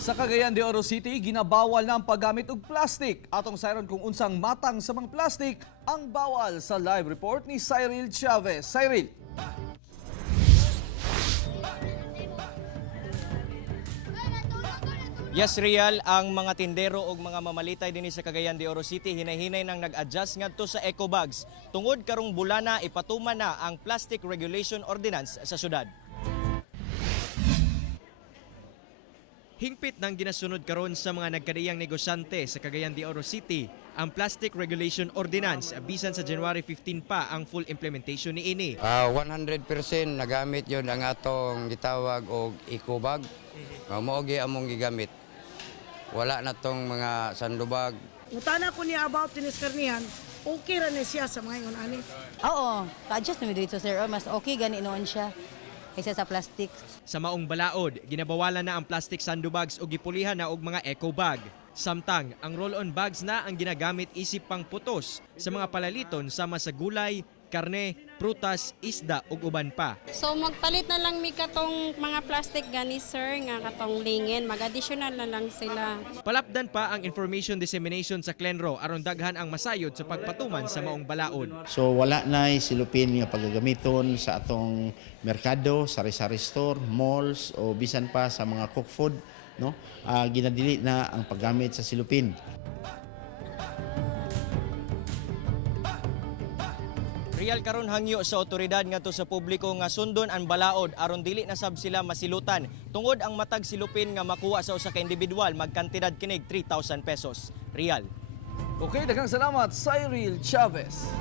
Sa Cagayan de Oro City, ginabawal na ang paggamit og plastic. Atong sayron kung unsang matang sa mga plastic ang bawal sa live report ni Cyril Chavez. Cyril. Yes, Real, ang mga tindero o mga mamalitay din sa Cagayan de Oro City hinay-hinay nang nag-adjust ngadto sa eco bags. Tungod karong bulana ipatuman na ang Plastic Regulation Ordinance sa syudad. Hingpit ng ginasunod karon sa mga nagkadiyang negosyante sa Cagayan de Oro City ang Plastic Regulation Ordinance bisan sa January 15 pa ang full implementation niini. 100% nagamit yon ang atong gitawag og eco bag. Mao gi among gigamit. Wala na tong mga sandubag. Utana ko niya about tinis karnihan, okay ra na siya sa mga ingon ani. Oo, ka-adjust namin dito sir. Mas okay gani noon siya kaysa sa plastic. Sa maong balaod, ginabawalan na ang plastic sandubags o gipulihan na og mga eco bag. Samtang, ang roll-on bags na ang ginagamit isip pang putos sa mga palaliton sama sa gulay, karne, prutas, isda ug uban pa. So magpalit na lang mi katong mga plastic gani sir nga katong lingin, mag-additional na lang sila. Palapdan pa ang information dissemination sa Clenro aron daghan ang masayod sa pagpatuman sa maong balaod. So wala na silupin nga paggagamiton sa atong merkado, sari-sari store, malls o bisan pa sa mga cook food, no? Ginadili na ang paggamit sa silupin. Real karon hangyo sa otoridad ngadto sa publiko nga sundon ang balaod aron dili na sab sila masilutan tungod ang matag silupin nga makuha sa usa ka individual magkantidad kinig 3,000 pesos. Real. Okay, daghang salamat Cyril Chavez.